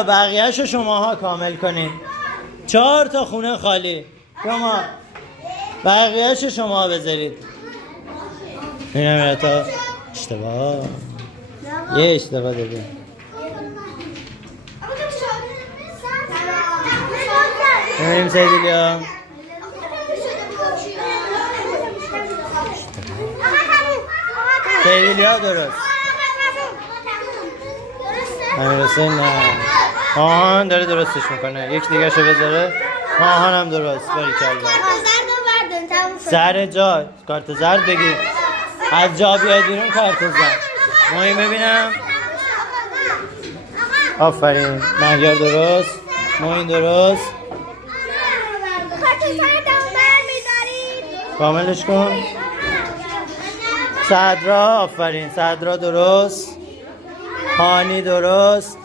بقیه‌شو شماها کامل کنین. 4 تا خونه خالی. شما بقیه‌شو شما بذارید. اینم تا اشتباه. یه اشتباه داده. بریم سیدیلیا. سیدیلیا درست. امیر حسین نه. آهان داره درستش میکنه. یک دیگه شو بذاره. آهان هم درست. باریکلا. سر جا کارت زرد بگیر. از جا بیاید بیرون کارت زرد. ماهی ببینم. آفرین. مهیار درست. موین درست. کاملش کن. صدرا آفرین. صدرا درست. هانی درست.